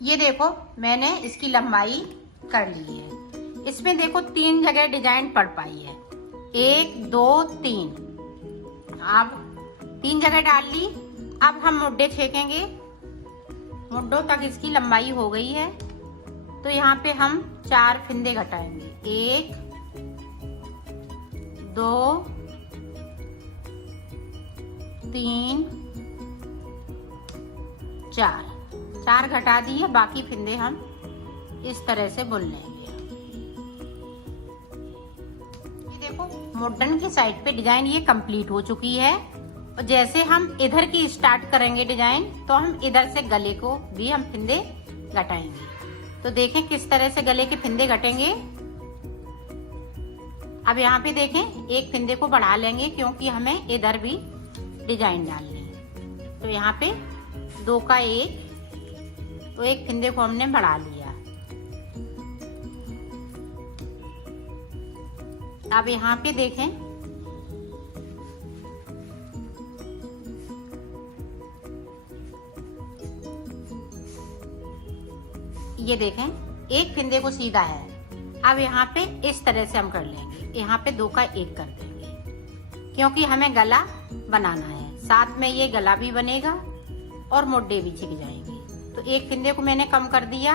ये देखो मैंने इसकी लंबाई कर ली है। इसमें देखो 3 जगह डिजाइन पड़ पाई है, 1 2 3। अब 3 जगह डाल ली। अब हम मुड्डे छेकेंगे, मुड्डों तक इसकी लंबाई हो गई है। तो यहाँ पे हम 4 फिंदे घटाएंगे, 1 2 3 4 घटा दिए। बाकी फिंदे हम इस तरह से बुन लेंगे। ये देखो मुड्डन की साइड पे डिजाइन ये कंप्लीट हो चुकी है। और जैसे हम इधर की स्टार्ट करेंगे डिजाइन, तो हम इधर से गले को भी हम फिंदे घटाएंगे। तो देखें किस तरह से गले के फिंदे घटेंगे। अब यहाँ पे देखें एक फिंदे को बढ़ा लेंगे, क्योंकि हमें इधर भी डिजाइन डालनी है। तो यहाँ पे 2 का 1, तो एक फिंदे को हमने बढ़ा लिया। अब यहाँ पे देखें ये देखें एक फिंदे को सीधा है। अब यहाँ पे इस तरह से हम कर लेंगे, यहाँ पे 2 का 1 कर देंगे, क्योंकि हमें गला बनाना है। साथ में ये गला भी बनेगा और मुड्डे भी छिक जाएंगे। तो एक फिंदे को मैंने कम कर दिया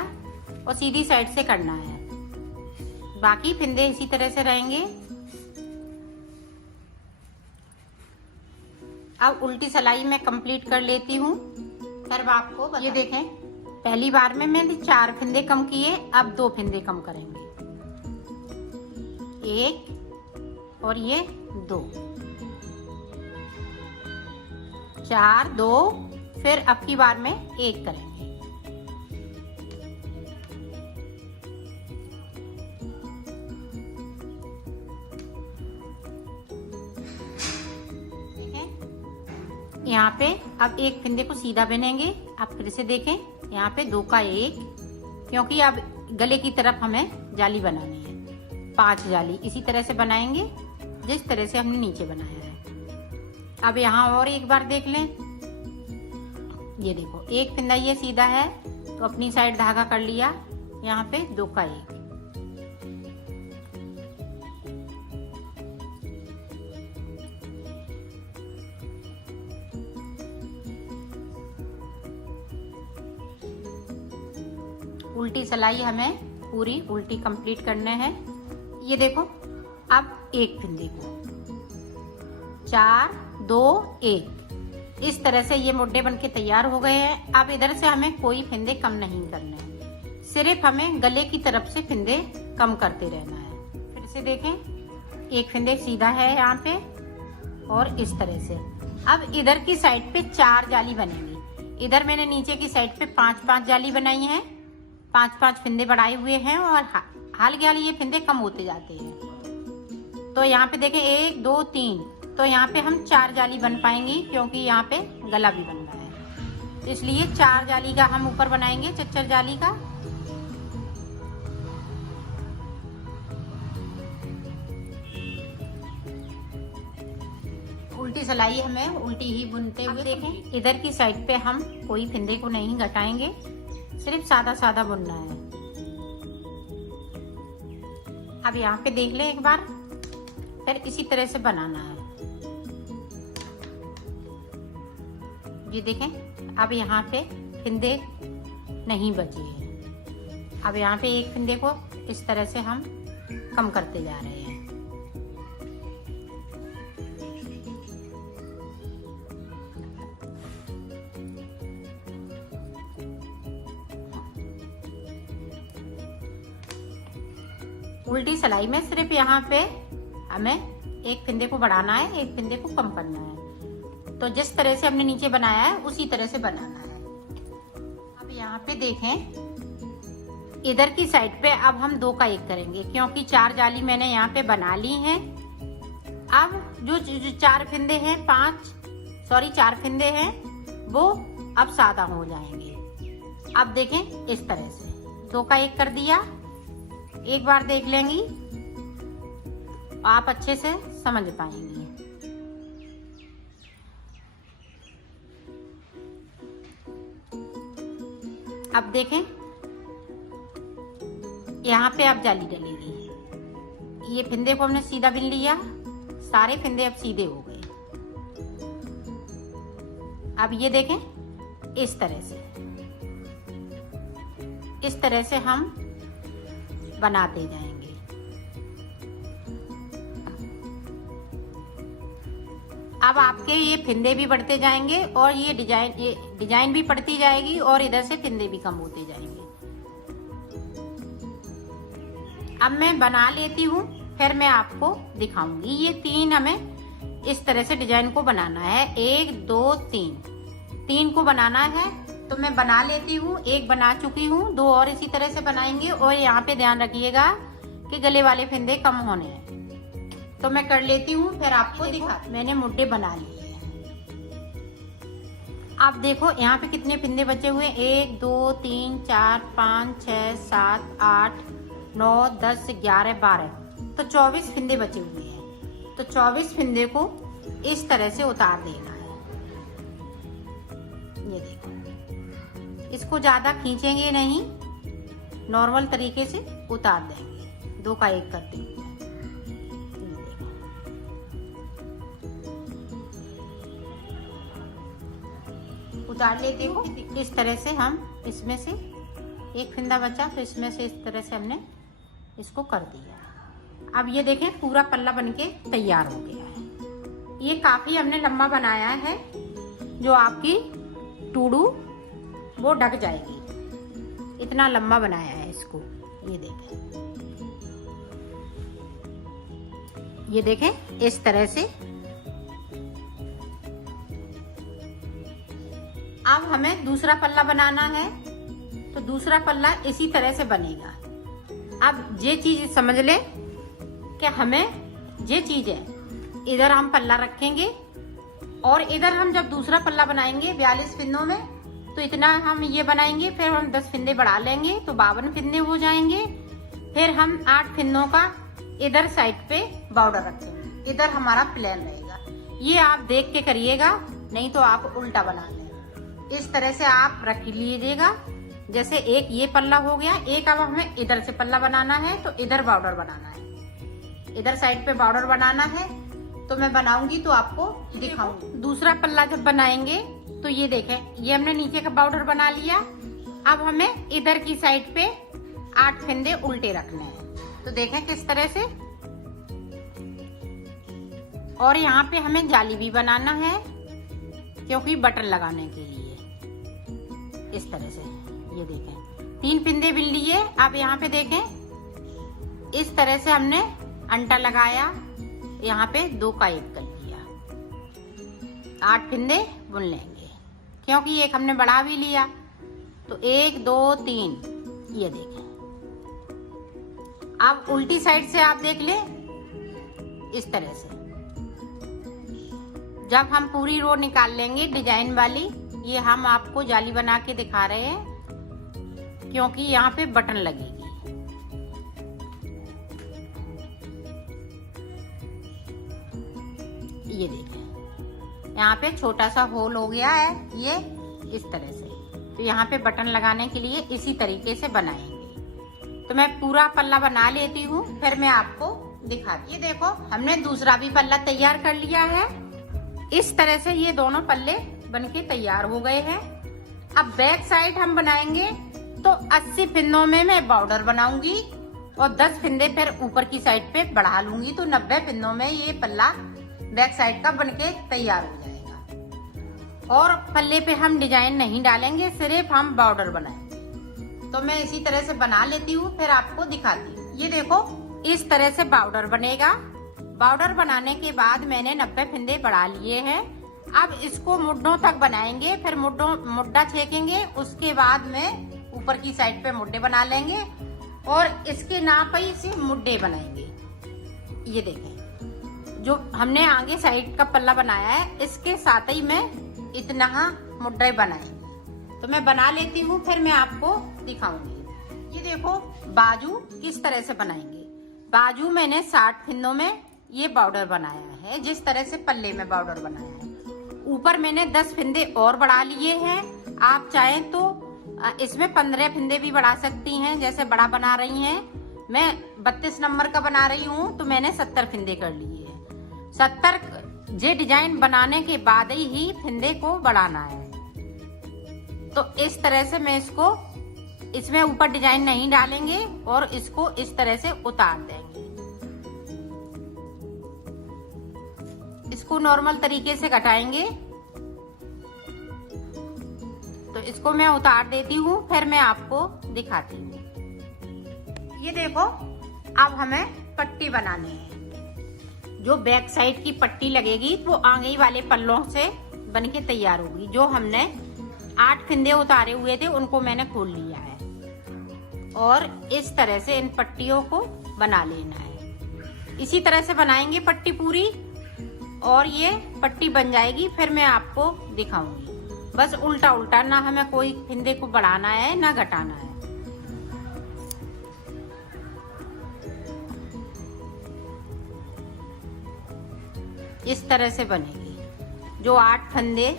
और सीधी साइड से करना है। बाकी फिंदे इसी तरह से रहेंगे। अब उल्टी सिलाई मैं कंप्लीट कर लेती हूँ, फिर आपको ये देखें पहली बार में मैंने 4 फिंदे कम किए, अब 2 फिंदे कम करेंगे, 1 और ये 2, 4 2, फिर अब की बार में 1 करेंगे। यहाँ पे अब एक फिंदे को सीधा बुनेंगे। अब फिर से देखें यहाँ पे 2 का 1, क्योंकि अब गले की तरफ हमें जाली बनानी है। 5 जाली इसी तरह से बनाएंगे जिस तरह से हमने नीचे बनाया है। अब यहाँ और एक बार देख लें। ये देखो एक फिंदा ये सीधा है, तो अपनी साइड धागा कर लिया। यहाँ पे 2 का 1, उल्टी सिलाई हमें पूरी उल्टी कंप्लीट करना है। ये देखो अब एक फिंदे को 4 2 1 इस तरह से ये मुड्डे बनके तैयार हो गए हैं। अब इधर से हमें कोई फिंदे कम नहीं करने हैं, सिर्फ हमें गले की तरफ से फिंदे कम करते रहना है। फिर से देखें एक फिंदे सीधा है यहाँ पे और इस तरह से। अब इधर की साइड पे 4 जाली बनेंगी। इधर मैंने नीचे की साइड पे 5-5 जाली बनाई है, 5-5 फिंदे बढ़ाए हुए हैं और हाल के हाल ये फिंदे कम होते जाते हैं। तो यहाँ पे देखें 1 2 3, तो यहाँ पे हम 4 जाली बन पाएंगी, क्योंकि यहाँ पे गला भी बन रहा है। तो इसलिए 4 जाली का हम ऊपर बनाएंगे, चच्चर जाली का। उल्टी सिलाई हमें उल्टी ही बुनते हुए देखें इधर की साइड पे हम कोई फिंदे को नहीं घटाएंगे, सिर्फ सादा सादा बुनना है। अब यहाँ पे देख लें एक बार, फिर इसी तरह से बनाना है। ये देखें अब यहाँ पे फिंदे नहीं बचे हैं। अब यहाँ पे एक फिंदे को इस तरह से हम कम करते जा रहे हैं। उल्टी सिलाई में सिर्फ यहाँ पे हमें एक फिंदे को बढ़ाना है, एक फिंदे को कम करना है। तो जिस तरह से हमने नीचे बनाया है उसी तरह से बनाना है। अब यहाँ पे देखें इधर की साइड पे अब हम 2 का 1 करेंगे, क्योंकि 4 जाली मैंने यहाँ पे बना ली हैं। अब जो 4 फिंदे हैं 4 फिंदे हैं वो अब सादा हो जाएंगे। अब देखें इस तरह से 2 का 1 कर दिया। एक बार देख लेंगी आप अच्छे से समझ पाएंगी। अब देखें, यहाँ पे अब जाली डलेगी। ये फिंदे को हमने सीधा बिन लिया, सारे फिंदे अब सीधे हो गए। अब ये देखें, इस तरह से हम बनाते जाएंगे। अब आपके ये फिंदे भी बढ़ते जाएंगे और ये डिजाइन भी पड़ती जाएगी और इधर से फिंदे भी कम होते जाएंगे। अब मैं बना लेती हूँ, फिर मैं आपको दिखाऊंगी। ये 3 हमें इस तरह से डिजाइन को बनाना है। 1 2 3 को बनाना है, तो मैं बना लेती हूँ। 1 बना चुकी हूँ, 2 और इसी तरह से बनाएंगे। और यहाँ पे ध्यान रखिएगा कि गले वाले फिंदे कम होने हैं, तो मैं कर लेती हूँ, फिर आपको दिखा। मैंने मुड्डे बना लिए हैं। आप देखो यहाँ पे कितने फिंदे बचे हुए। 1 2 3 4 5 6 7 8 9 10 11 12, तो 24 फिंदे बचे हुए हैं। तो 24 फिंदे को इस तरह से उतार देना है। ये देखो, इसको ज्यादा खींचेंगे नहीं, नॉर्मल तरीके से उतार देंगे, 2 का 1 करते हुए। उतार लेते हो। इस तरह से हम इसमें से 1 फिंदा बचा, तो इसमें से इस तरह से हमने इसको कर दिया। अब ये देखें, पूरा पल्ला बनके तैयार हो गया है। ये काफी हमने लंबा बनाया है, जो आपकी टूडू वो ढक जाएगी। इतना लंबा बनाया है इसको। ये देखें इस तरह से। अब हमें दूसरा पल्ला बनाना है, तो दूसरा पल्ला इसी तरह से बनेगा। अब ये चीज समझ ले कि हमें ये चीज है, इधर हम पल्ला रखेंगे और इधर हम जब दूसरा पल्ला बनाएंगे 42 फिंदों में, तो इतना हम ये बनाएंगे। फिर हम 10 फिंदे बढ़ा लेंगे, तो 52 फिंदे हो जाएंगे। फिर हम 8 फिंदों का इधर साइड पे बॉर्डर रखेंगे। इधर हमारा प्लेन रहेगा। ये आप देख के करिएगा, नहीं तो आप उल्टा बना लें। इस तरह से आप रख लीजिएगा। जैसे एक ये पल्ला हो गया, एक अब हमें इधर से पल्ला बनाना है, तो इधर बॉर्डर बनाना है, इधर साइड पे बॉर्डर बनाना है। तो मैं बनाऊंगी तो आपको दिखाऊंगी। दूसरा पल्ला जब बनाएंगे तो ये देखें, ये हमने नीचे का बॉर्डर बना लिया। अब हमें इधर की साइड पे 8 फिंदे उल्टे रखने हैं। तो देखें किस तरह से। और यहाँ पे हमें जाली भी बनाना है, क्योंकि बटन लगाने के लिए। इस तरह से ये देखें, 3 फिंदे बिन लिए। आप यहाँ पे देखें, इस तरह से हमने अंटा लगाया, यहाँ पे 2 का 1 कर लिया। 8 फिंदे बुन लेंगे, क्योंकि एक हमने बढ़ा भी लिया। तो 1 2 3, ये देखें। अब उल्टी साइड से आप देख ले, इस तरह से। जब हम पूरी रो निकाल लेंगे डिजाइन वाली, ये हम आपको जाली बना के दिखा रहे हैं, क्योंकि यहाँ पे बटन लगेगी। ये देखें, यहाँ पे छोटा सा होल हो गया है, ये इस तरह से। तो यहाँ पे बटन लगाने के लिए इसी तरीके से बनाएंगे। तो मैं पूरा पल्ला बना लेती हूँ, फिर मैं आपको दिखाती हूँ। ये देखो, हमने दूसरा भी पल्ला तैयार कर लिया है। इस तरह से ये दोनों पल्ले बनके तैयार हो गए हैं। अब बैक साइड हम बनाएंगे, तो 80 फिंदों में मैं बॉर्डर बनाऊंगी और 10 फिंदे फिर ऊपर की साइड पे बढ़ा लूंगी। तो 90 फिंदों में ये पल्ला बैक साइड का बनके तैयार हो जाएगा। और पल्ले पे हम डिजाइन नहीं डालेंगे, सिर्फ हम बॉर्डर बनाएंगे। तो मैं इसी तरह से बना लेती हूँ, फिर आपको दिखाती हूँ। ये देखो, इस तरह से बॉर्डर बनेगा। बॉर्डर बनाने के बाद मैंने 90 फिंदे बढ़ा लिए हैं। अब इसको मुड्ढों तक बनाएंगे, फिर मुड्ढा छेकेंगे, उसके बाद में ऊपर की साइड पे मुड्ढे बना लेंगे और इसके नाप ही से मुड्ढे बनाएंगे। ये देखें, जो हमने आगे साइड का पल्ला बनाया है, इसके साथ ही मैं इतना मुड्ढे बनाएंगे। तो मैं बना लेती हूँ, फिर मैं आपको दिखाऊंगी। ये देखो, बाजू किस तरह से बनाएंगे। बाजू मैंने 60 फिंदों में ये बॉर्डर बनाया है, जिस तरह से पल्ले में बॉर्डर बनाया है। ऊपर मैंने 10 फिंदे और बढ़ा लिए हैं। आप चाहें तो इसमें 15 फिंदे भी बढ़ा सकती हैं, जैसे बड़ा बना रही हैं। मैं 32 नंबर का बना रही हूँ तो मैंने 70 फिंदे कर लिए हैं। 70 ये डिजाइन बनाने के बाद ही फिंदे को बढ़ाना है। तो इस तरह से मैं इसमें ऊपर डिजाइन नहीं डालेंगे और इसको इस तरह से उतार देंगे। इसको नॉर्मल तरीके से कटाएंगे। तो इसको मैं उतार देती हूँ, फिर मैं आपको दिखाती हूँ। ये देखो, अब हमें पट्टी बनानी है। जो बैक साइड की पट्टी लगेगी वो आगे वाले पल्लों से बनके तैयार होगी। जो हमने 8 फिंदे उतारे हुए थे उनको मैंने खोल लिया है और इस तरह से इन पट्टियों को बना लेना है। इसी तरह से बनाएंगे पट्टी पूरी और ये पट्टी बन जाएगी। फिर मैं आपको दिखाऊंगी। बस उल्टा उल्टा, ना हमें कोई फिंदे को बढ़ाना है ना घटाना है। इस तरह से बनेगी। जो 8 फंदे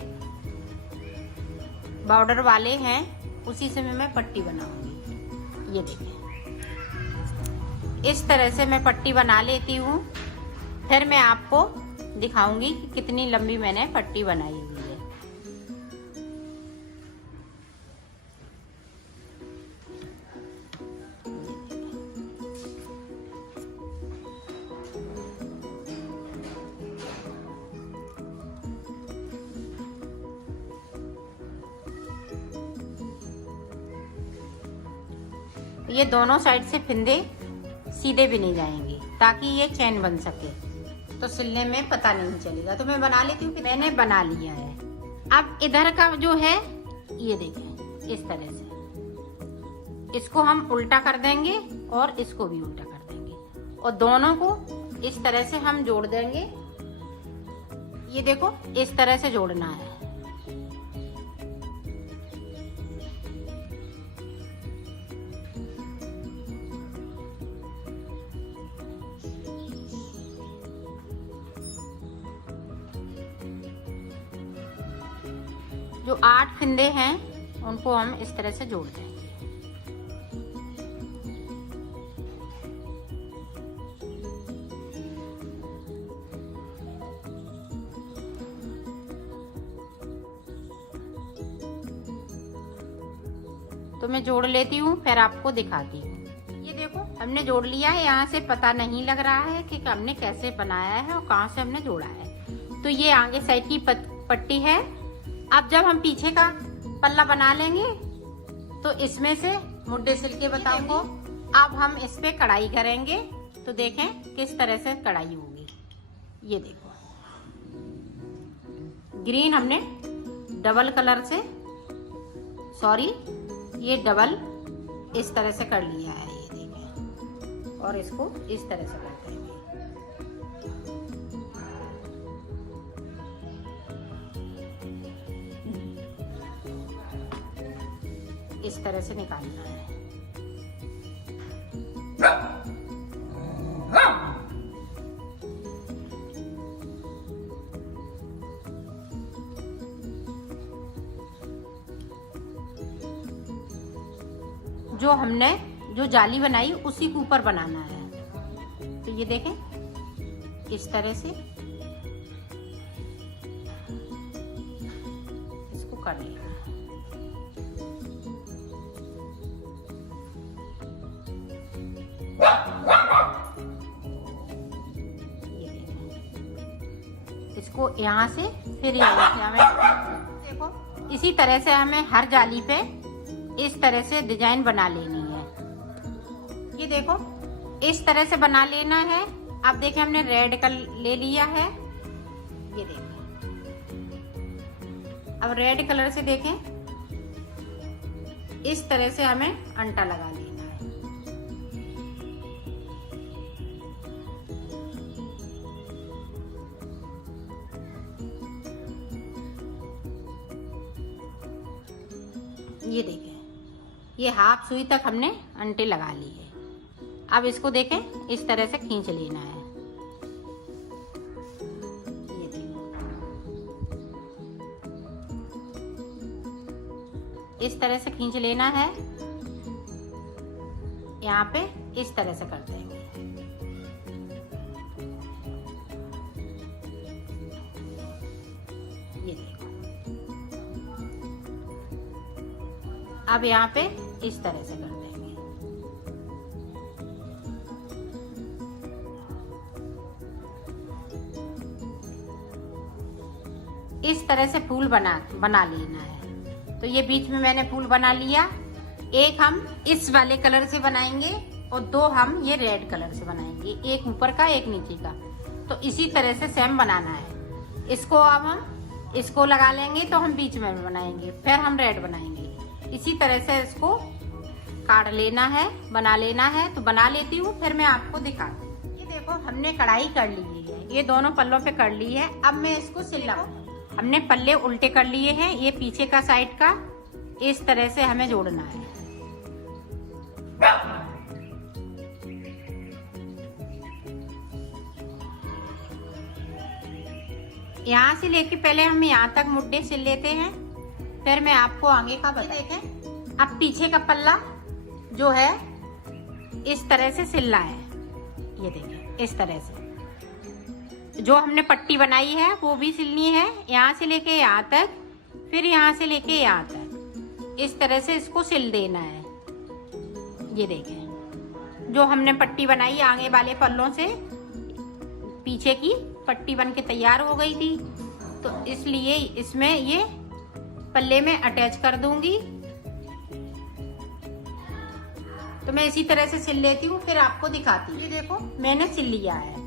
बॉर्डर वाले हैं उसी से मैं पट्टी बनाऊंगी। ये देखिए, इस तरह से मैं पट्टी बना लेती हूँ। फिर मैं आपको दिखाऊंगी कि कितनी लंबी मैंने पट्टी बनाई हुई है। ये दोनों साइड से फिंदे सीधे भी नहीं जाएंगे ताकि ये चैन बन सके, तो सिलने में पता नहीं चलेगा। तो मैं बना लेती हूँ कि मैंने बना लिया है। अब इधर का जो है ये देखें, इस तरह से इसको हम उल्टा कर देंगे और इसको भी उल्टा कर देंगे और दोनों को इस तरह से हम जोड़ देंगे। ये देखो, इस तरह से जोड़ना है। जो 8 फिंदे हैं उनको हम इस तरह से जोड़ देंगे। तो मैं जोड़ लेती हूँ, फिर आपको दिखाती हूँ। ये देखो, हमने जोड़ लिया है। यहाँ से पता नहीं लग रहा है कि हमने कैसे बनाया है और कहाँ से हमने जोड़ा है। तो ये आगे साइड की पट्टी है। अब जब हम पीछे का पल्ला बना लेंगे तो इसमें से मुड्डे सिल के बताऊंगा। अब हम इस पे कढ़ाई करेंगे। तो देखें किस तरह से कढ़ाई होगी। ये देखो, ग्रीन हमने डबल कलर से, सॉरी, ये डबल इस तरह से कर लिया है। ये देखें, और इसको इस तरह से करते हैं। इस तरह से निकालना है। जो हमने जो जाली बनाई उसी के ऊपर बनाना है। तो ये देखें, इस तरह से इसको कर लेना है। इसको यहाँ से फिर यहाँ से हमें देखो, इसी तरह से हमें हर जाली पे इस तरह से डिजाइन बना लेनी है। ये देखो, इस तरह से बना लेना है। अब देखें, हमने रेड कलर ले लिया है। ये देखें, अब रेड कलर से देखें, इस तरह से हमें अंटा लगा लेना है। ये देखें, ये हाफ सुई तक हमने अंटे लगा लिए। अब इसको देखें, इस तरह से खींच लेना है। ये देखो, इस तरह से खींच लेना है, यहाँ पे इस तरह से कर देंगे। ये देखो, अब यहाँ पे इस तरह से कर देंगे। इस तरह से फूल बना लेना है। तो ये बीच में मैंने फूल बना लिया। एक हम इस वाले कलर से बनाएंगे और दो हम ये रेड कलर से बनाएंगे, एक ऊपर का एक नीचे का। तो इसी तरह से सेम बनाना है। इसको अब हम इसको लगा लेंगे तो हम बीच में बनाएंगे, फिर हम रेड बनाएंगे। इसी तरह से इसको काट लेना है, बना लेना है। तो बना लेती हूँ, फिर मैं आपको दिखाती हूँ। ये देखो, हमने कढ़ाई कर ली है, ये दोनों पल्लों पे कर ली है। अब मैं इसको सिला, हमने पल्ले उल्टे कर लिए हैं। ये पीछे का साइड का इस तरह से हमें जोड़ना है। यहाँ से लेके पहले हम यहाँ तक मुड्डे सिल लेते हैं, फिर मैं आपको आगे का बता। देखें, अब पीछे का पल्ला जो है इस तरह से सिलना है। ये देखें, इस तरह से जो हमने पट्टी बनाई है वो भी सिलनी है, यहाँ से लेके यहाँ तक, फिर यहाँ से लेके यहाँ तक। इस तरह से इसको सिल देना है। ये देखें, जो हमने पट्टी बनाई आगे वाले पल्लों से, पीछे की पट्टी बन के तैयार हो गई थी। तो इसलिए इसमें ये पल्ले में अटैच कर दूंगी। तो मैं इसी तरह से सिल लेती हूँ, फिर आपको दिखाती हूँ। ये देखो, मैंने सिल लिया है।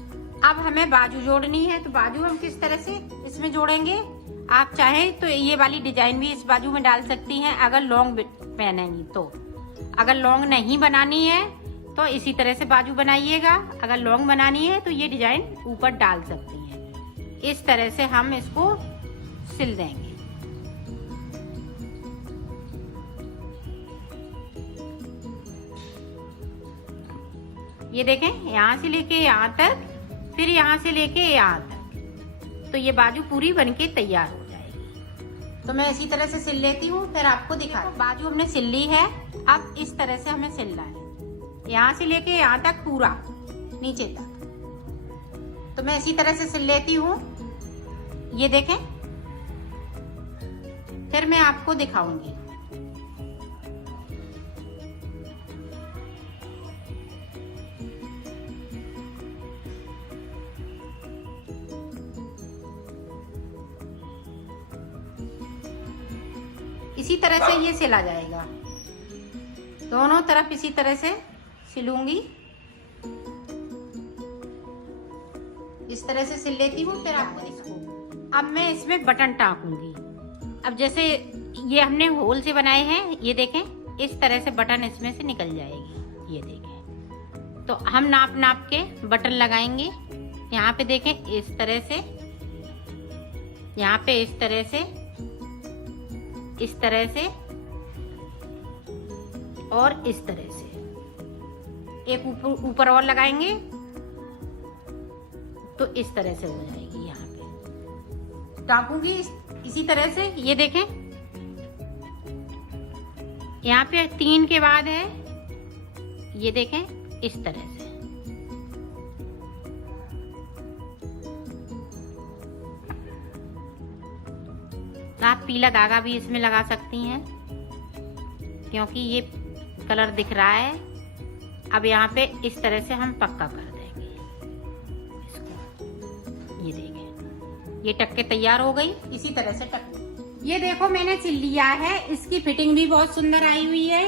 अब हमें बाजू जोड़नी है। तो बाजू हम किस तरह से इसमें जोड़ेंगे, आप चाहें तो ये वाली डिजाइन भी इस बाजू में डाल सकती हैं अगर लॉन्ग पहनेंगी तो। अगर लॉन्ग नहीं बनानी है तो इसी तरह से बाजू बनाइएगा। अगर लॉन्ग बनानी है तो ये डिजाइन ऊपर डाल सकती हैं। इस तरह से हम इसको सिल देंगे। ये देखें, यहाँ से लेके यहाँ तक, फिर यहाँ से लेके यहाँ तक। तो ये बाजू पूरी बनके तैयार हो जाएगी। तो मैं इसी तरह से सिल लेती हूँ, फिर आपको दिखाती हूँ। बाजू हमने सिल ली है। अब इस तरह से हमें सिलना है, यहाँ से लेके यहाँ तक, पूरा नीचे तक। तो मैं इसी तरह से सिल लेती हूँ। ये देखें, फिर मैं आपको दिखाऊंगी। इसी तरह से ये सिला जाएगा, दोनों तरफ इसी तरह से सिलूंगी। इस तरह से सिल लेती हूँ, फिर आपको दिखाऊंगी। अब मैं इसमें बटन टांकूंगी। अब जैसे ये हमने होल से बनाए हैं, ये देखें, इस तरह से बटन इसमें से निकल जाएगी। ये देखें, तो हम नाप नाप के बटन लगाएंगे। यहाँ पे देखें, इस तरह से, यहाँ पे इस तरह से, इस तरह से और इस तरह से। एक ऊपर और लगाएंगे तो इस तरह से हो जाएगी। यहाँ पे टांकूंगी इसी तरह से। ये देखें, यहाँ पे 3 के बाद है। ये देखें, इस तरह से। आप पीला धागा भी इसमें लगा सकती हैं, क्योंकि ये कलर दिख रहा है। अब यहाँ पे इस तरह से हम पक्का कर देंगे इसको। ये देखें, ये टक्के तैयार हो गई। इसी तरह से टक्के, ये देखो मैंने सिल लिया है। इसकी फिटिंग भी बहुत सुंदर आई हुई है।